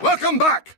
Welcome back!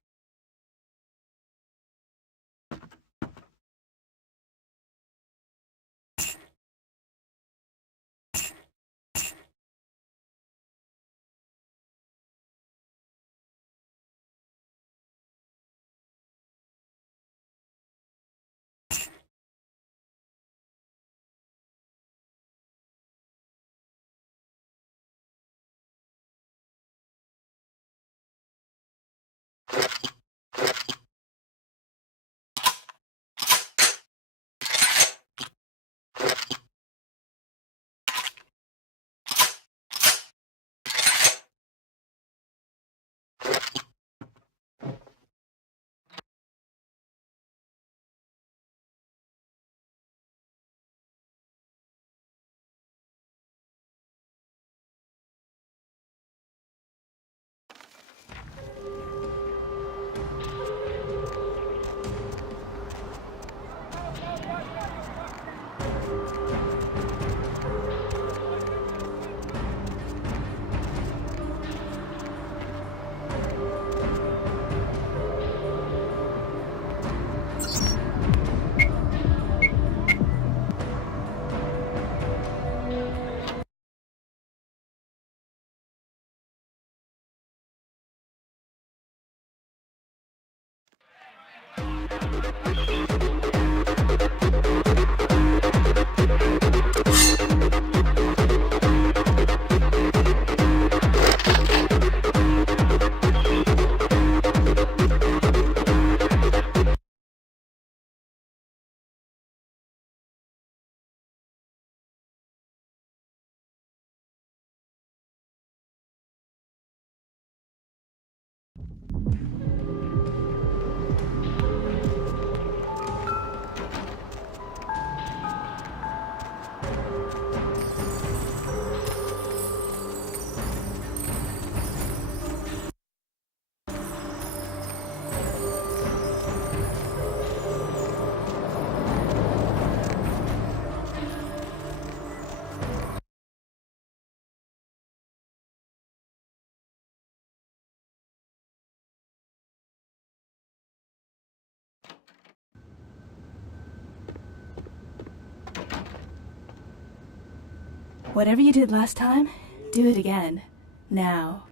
Whatever you did last time, do it again. Now.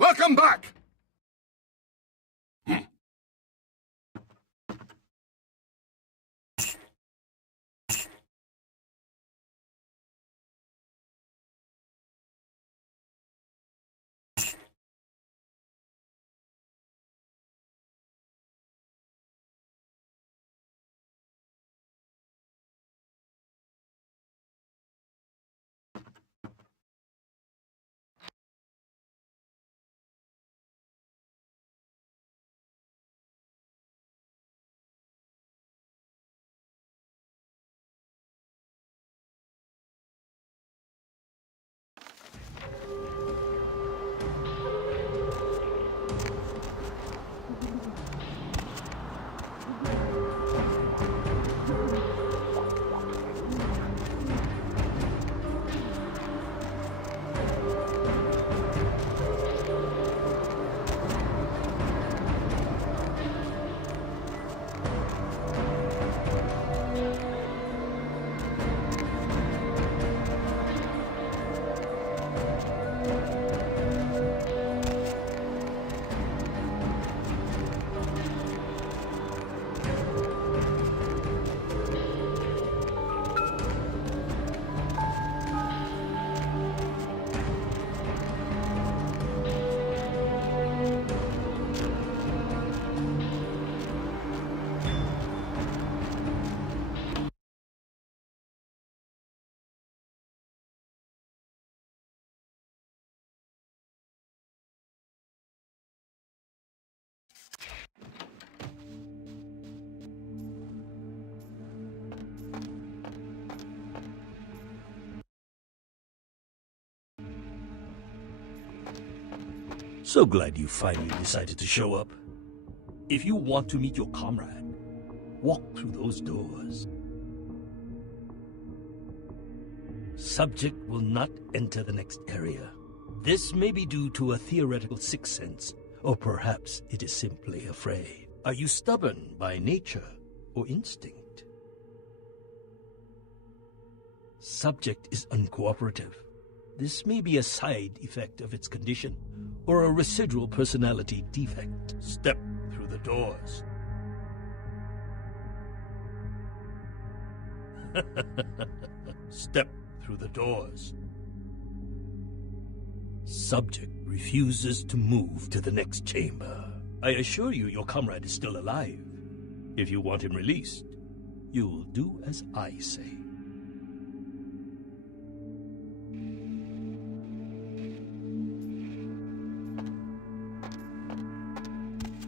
Welcome back! So glad you finally decided to show up. If you want to meet your comrade, walk through those doors. Subject will not enter the next area. This may be due to a theoretical sixth sense, or perhaps it is simply afraid. Are you stubborn by nature or instinct? Subject is uncooperative. This may be a side effect of its condition, or a residual personality defect. Step through the doors. Step through the doors. Subject refuses to move to the next chamber. I assure you your comrade is still alive. If you want him released, you'll do as I say.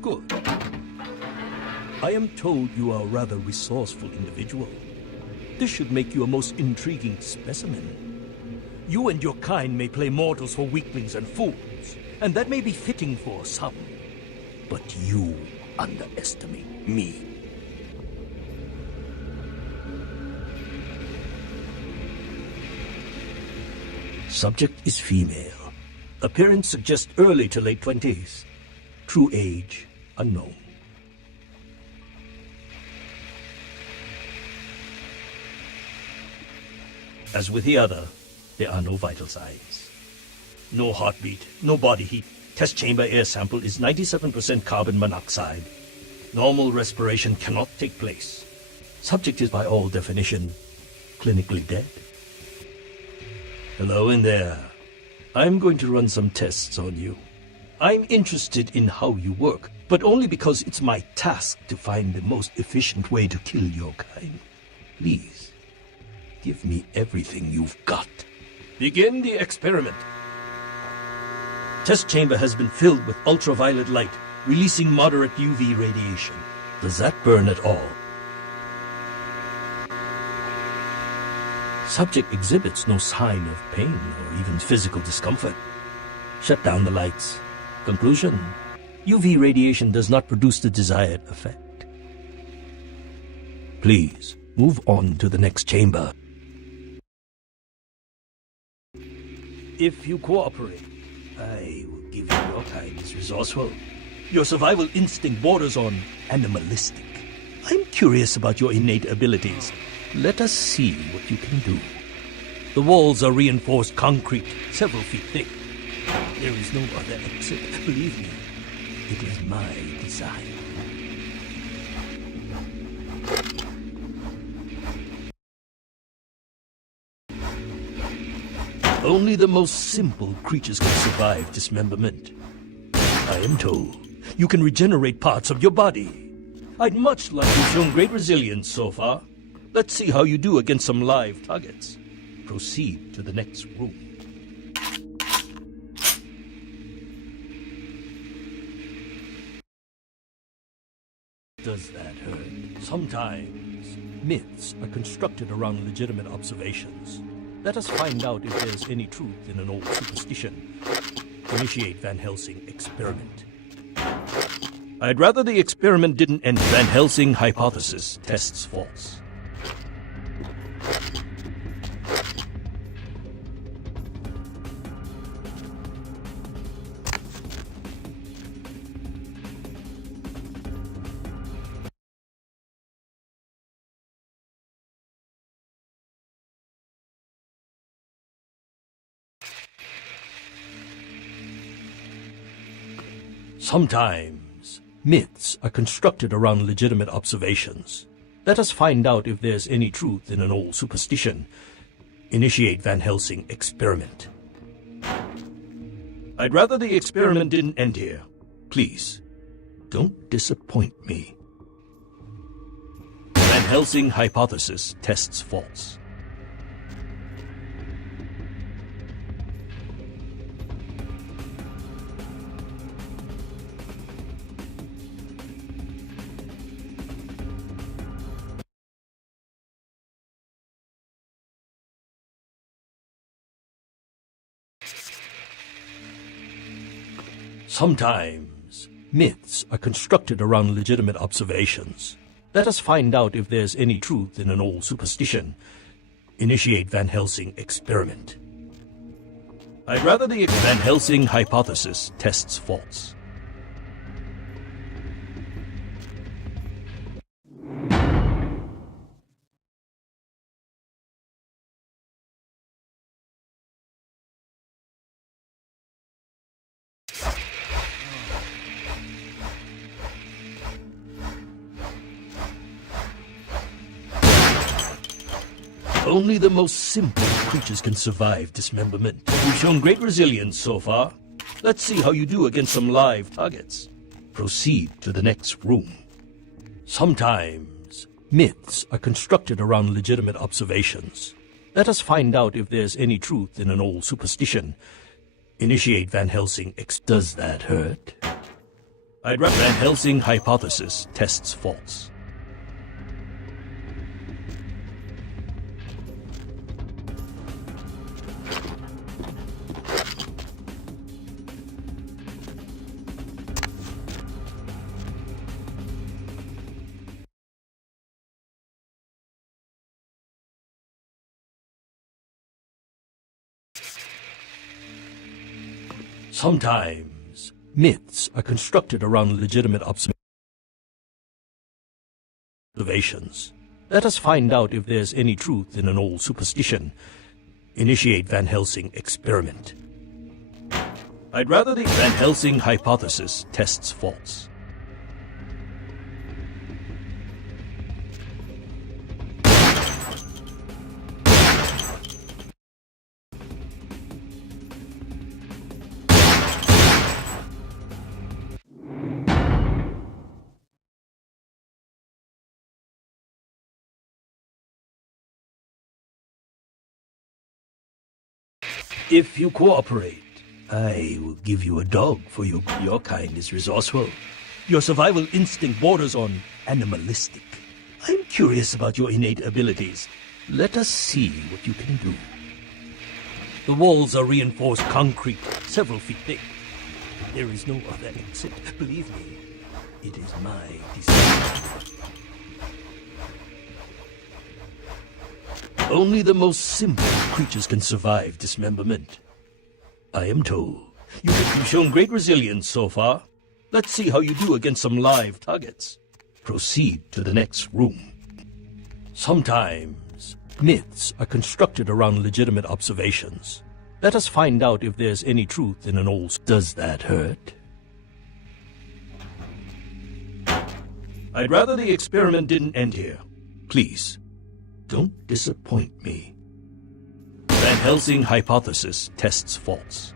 Good. I am told you are a rather resourceful individual. This should make you a most intriguing specimen. You and your kind may play mortals for weaklings and fools, and that may be fitting for some. But you underestimate me. Subject is female. Appearance suggests early to late 20s. True age unknown. As with the other, there are no vital signs. No heartbeat, no body heat. Test chamber air sample is 97% carbon monoxide. Normal respiration cannot take place. Subject is by all definition clinically dead. Hello in there. I'm going to run some tests on you. I'm interested in how you work, but only because it's my task to find the most efficient way to kill your kind. Please, give me everything you've got. Begin the experiment. Test chamber has been filled with ultraviolet light, releasing moderate UV radiation. Does that burn at all? Subject exhibits no sign of pain or even physical discomfort. Shut down the lights. Conclusion: UV radiation does not produce the desired effect. Please, move on to the next chamber. If you cooperate, I will give you your kind is resourceful. Your survival instinct borders on animalistic. I'm curious about your innate abilities. Let us see what you can do. The walls are reinforced concrete, several feet thick. There is no other exit. Believe me, it is my design. Only the most simple creatures can survive dismemberment. I am told you can regenerate parts of your body. I'd much like you've shown great resilience so far. Let's see how you do against some live targets. Proceed to the next room. Does that hurt? Sometimes myths are constructed around legitimate observations. Let us find out if there's any truth in an old superstition. Initiate Van Helsing experiment. I'd rather the experiment didn't end. Van Helsing hypothesis tests false. Sometimes myths are constructed around legitimate observations. Let us find out if there's any truth in an old superstition. Initiate Van Helsing experiment. I'd rather the experiment didn't end here. Please, don't disappoint me. Van Helsing hypothesis tests false. Sometimes, myths are constructed around legitimate observations. Let us find out if there's any truth in an old superstition. Initiate Van Helsing experiment. I'd rather the Van Helsing hypothesis tests false. Only the most simple creatures can survive dismemberment. You've shown great resilience so far. Let's see how you do against some live targets. Proceed to the next room. Sometimes, myths are constructed around legitimate observations. Let us find out if there's any truth in an old superstition. Initiate Van Helsing Does that hurt? I'd rather Van Helsing hypothesis tests false. Sometimes, myths are constructed around legitimate observations. Let us find out if there's any truth in an old superstition. Initiate Van Helsing experiment. I'd rather the Van Helsing hypothesis tests false. If you cooperate, I will give you a dog for you. Your kind is resourceful. Your survival instinct borders on animalistic. I'm curious about your innate abilities. Let us see what you can do. The walls are reinforced concrete, several feet thick. There is no other exit. Believe me, it is my decision. Only the most simple creatures can survive dismemberment. I am told. You've shown great resilience so far. Let's see how you do against some live targets. Proceed to the next room. Sometimes, myths are constructed around legitimate observations. Let us find out if there's any truth in an old... Does that hurt? I'd rather the experiment didn't end here. Please, don't disappoint me. Van Helsing hypothesis tests false.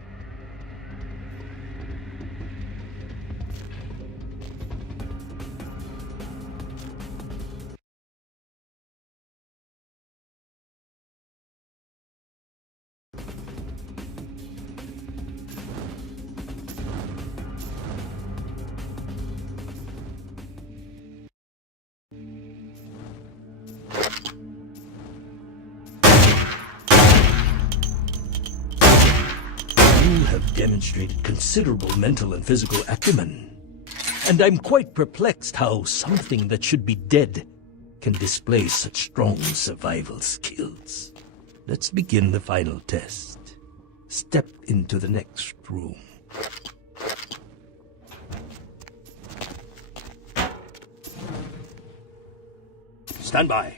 You have demonstrated considerable mental and physical acumen. And I'm quite perplexed how something that should be dead can display such strong survival skills. Let's begin the final test. Step into the next room. Stand by.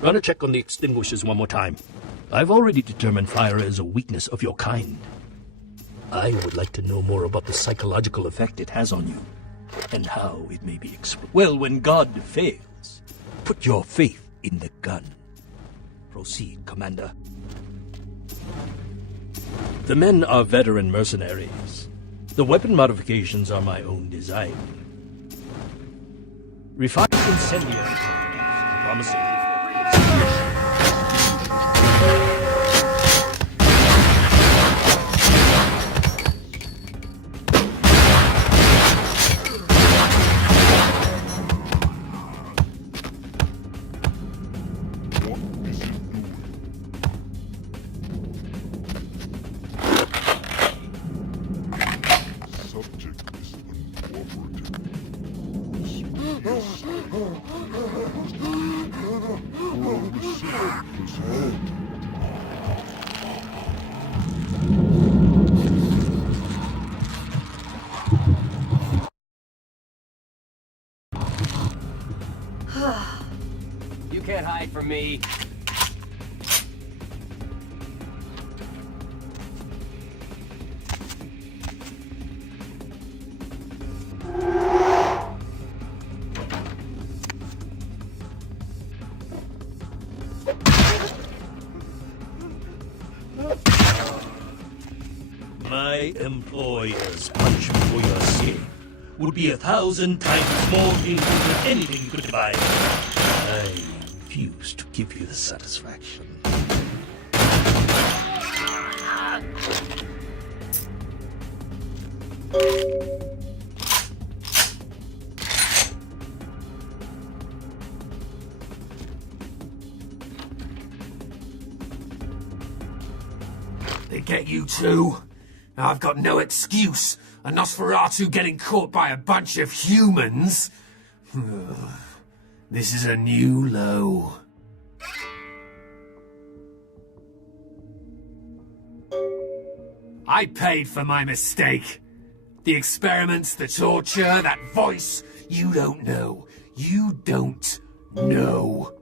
Run a check on the extinguishers one more time. I've already determined fire is a weakness of your kind. I would like to know more about the psychological effect it has on you, and how it may be expressed. Well, when God fails, put your faith in the gun. Proceed, Commander. The men are veteran mercenaries. The weapon modifications are my own design. Refined incendiary, promising. Subject for me. My employer's punishment for your sin would be 1,000 times more painful than anything you could divide. I refuse to give you the satisfaction. They get you too? I've got no excuse. A Nosferatu getting caught by a bunch of humans? This is a new low. I paid for my mistake. The experiments, the torture, that voice. You don't know. You don't know.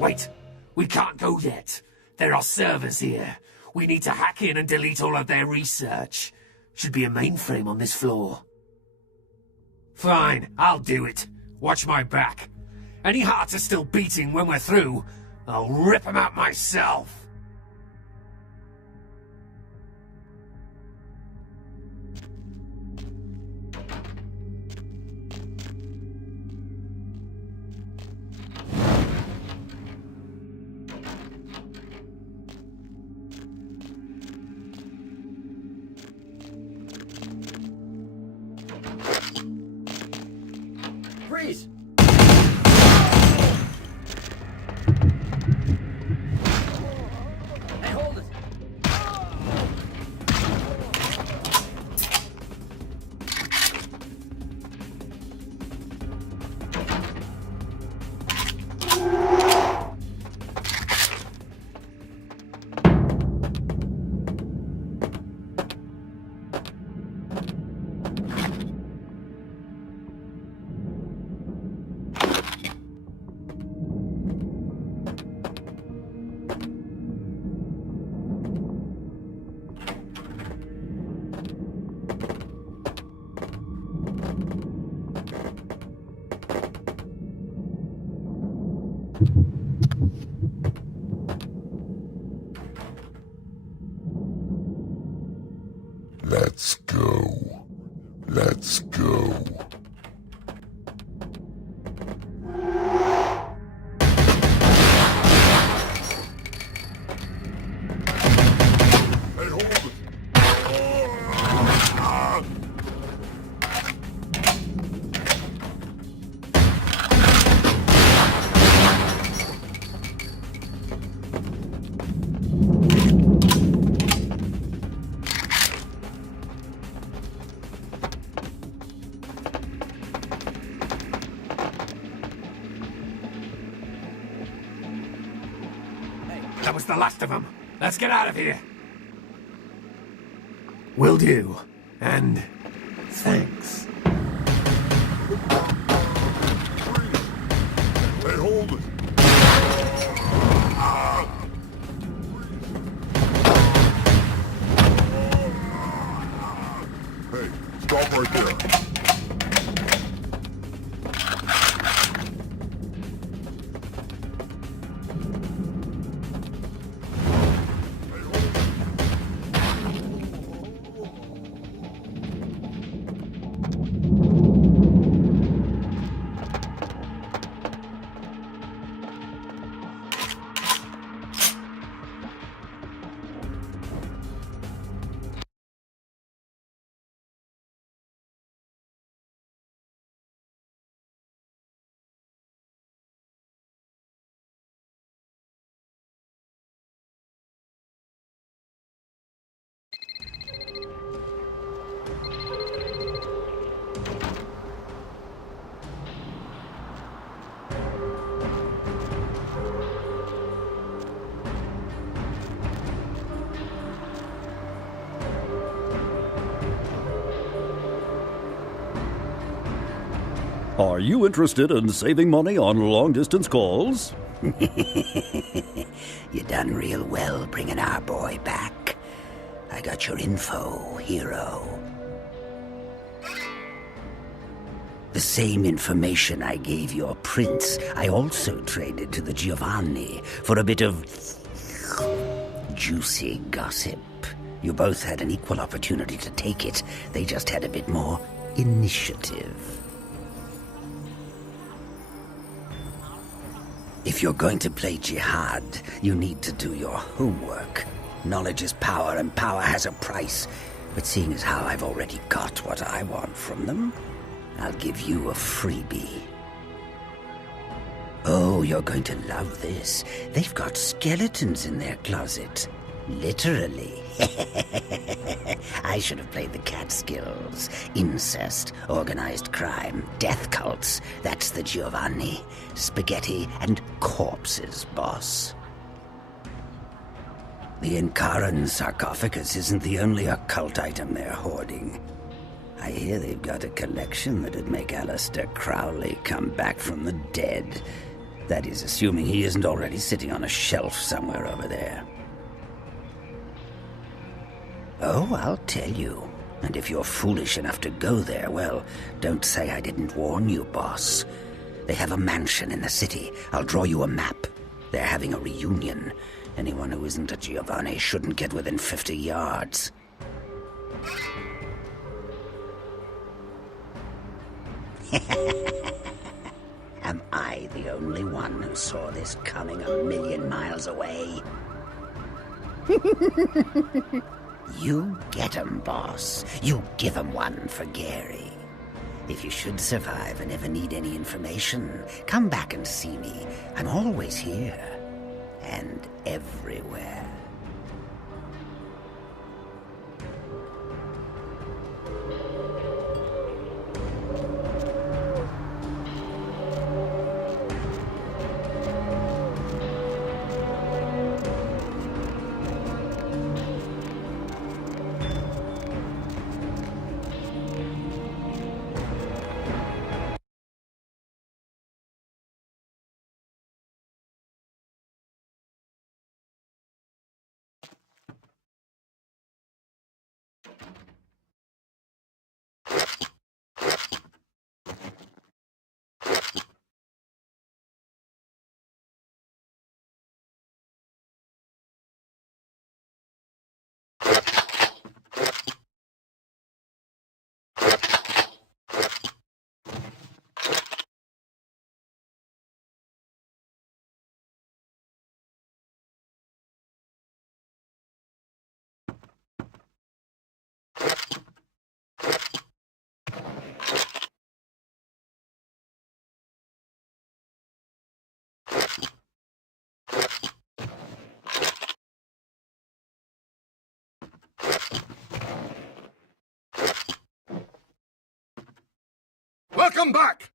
Wait, we can't go yet. There are servers here. We need to hack in and delete all of their research. Should be a mainframe on this floor. Fine, I'll do it. Watch my back. Any hearts are still beating when we're through, I'll rip them out myself. Freeze! Hey, hold it! Let's go. Let's go. Hey, hold it. That was the last of them. Let's get out of here. Will do. And thanks. Hey, hold it. Hey, stop right there. Are you interested in saving money on long-distance calls? You done real well bringing our boy back. I got your info, hero. The same information I gave your prince, I also traded to the Giovanni for a bit of juicy gossip. You both had an equal opportunity to take it. They just had a bit more initiative. If you're going to play jihad, you need to do your homework. Knowledge is power, and power has a price. But seeing as how I've already got what I want from them, I'll give you a freebie. Oh, you're going to love this. They've got skeletons in their closet. Literally. I should have played the Catskills. Incest, organized crime, death cults. That's the Giovanni. Spaghetti and corpses, boss. The Inkaran sarcophagus isn't the only occult item they're hoarding. I hear they've got a collection that'd make Aleister Crowley come back from the dead. That is, assuming he isn't already sitting on a shelf somewhere over there. Oh, I'll tell you. And if you're foolish enough to go there, well, don't say I didn't warn you, boss. They have a mansion in the city. I'll draw you a map. They're having a reunion. Anyone who isn't a Giovanni shouldn't get within 50 yards. Am I the only one who saw this coming a million miles away? You get 'em, boss. You give 'em one for Gary. If you should survive and ever need any information, come back and see me. I'm always here. And everywhere. Welcome back!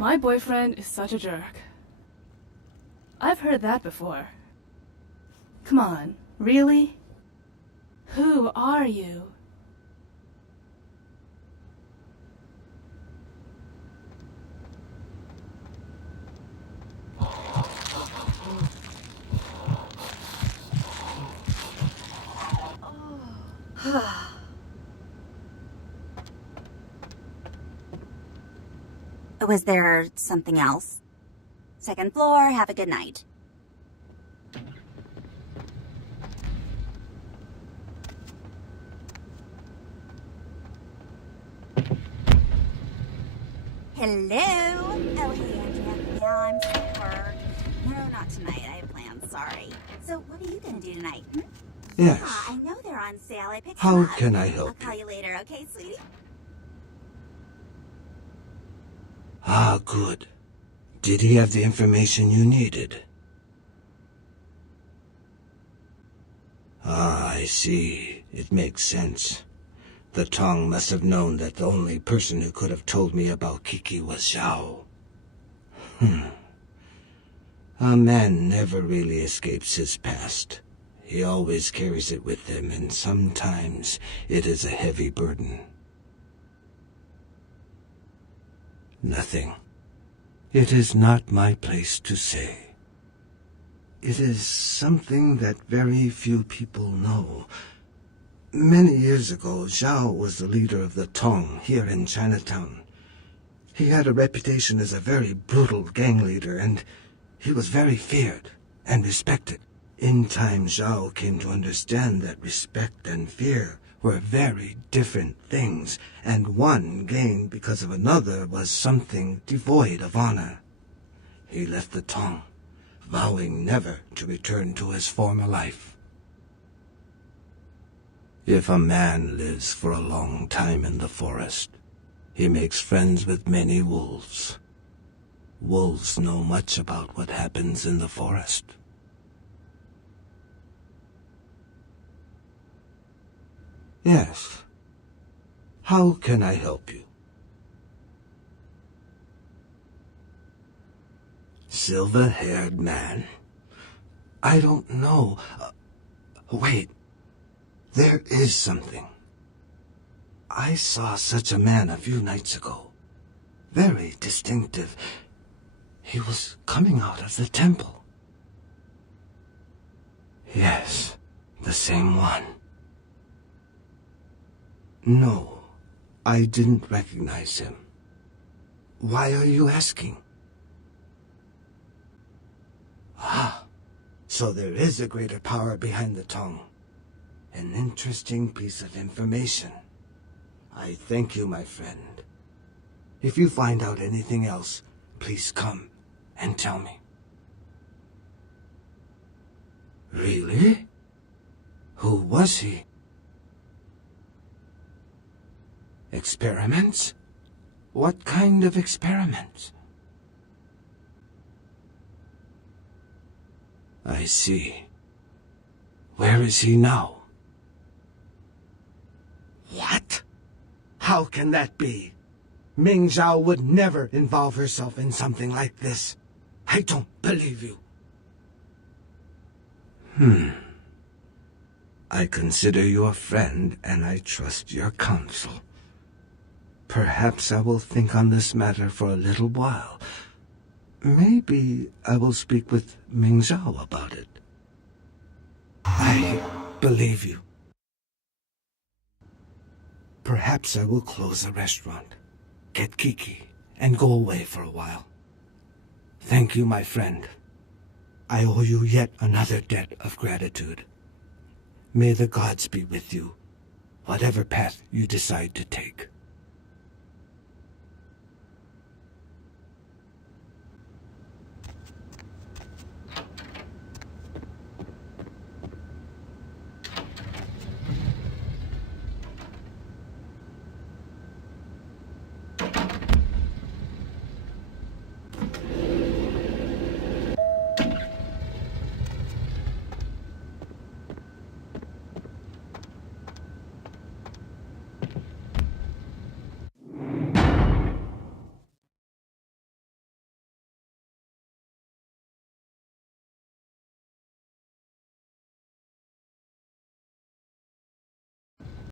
My boyfriend is such a jerk. I've heard that before. Come on, really? Who are you? Was there something else? Second floor, have a good night. Hello? Oh, hey, Andrea. Yeah, I'm sick of work. No, not tonight. I have plans, sorry. So, what are you gonna do tonight? Yes. I know they're on sale. I picked How them up. can I help I'll call you later, okay, sweetie? Ah, good. Did he have the information you needed? Ah, I see. It makes sense. The Tong must have known that the only person who could have told me about Kiki was Zhao. A man never really escapes his past. He always carries it with him, and sometimes it is a heavy burden. Nothing. It is not my place to say. It is something that very few people know. Many years ago, Zhao was the leader of the Tong here in Chinatown. He had a reputation as a very brutal gang leader, and he was very feared and respected. In time, Zhao came to understand that respect and fear were very different things, and one gained because of another was something devoid of honor. He left the Tong, vowing never to return to his former life. If a man lives for a long time in the forest, he makes friends with many wolves. Wolves know much about what happens in the forest. Yes. How can I help you? Silver-haired man? I don't know. Wait. There is something. I saw such a man a few nights ago. Very distinctive. He was coming out of the temple. Yes, the same one. No, I didn't recognize him. Why are you asking? Ah, so there is a greater power behind the Tong. An interesting piece of information. I thank you, my friend. If you find out anything else, please come and tell me. Really? Who was he? Experiments? What kind of experiments? I see. Where is he now? What? How can that be? Ming Zhao would never involve herself in something like this. I don't believe you. I consider you a friend, and I trust your counsel. Perhaps I will think on this matter for a little while. Maybe I will speak with Ming Zhao about it. I believe you. Perhaps perhaps I will close the restaurant, get Kiki, and go away for a while. Thank you, my friend. I owe you yet another debt of gratitude. May the gods be with you, whatever path you decide to take.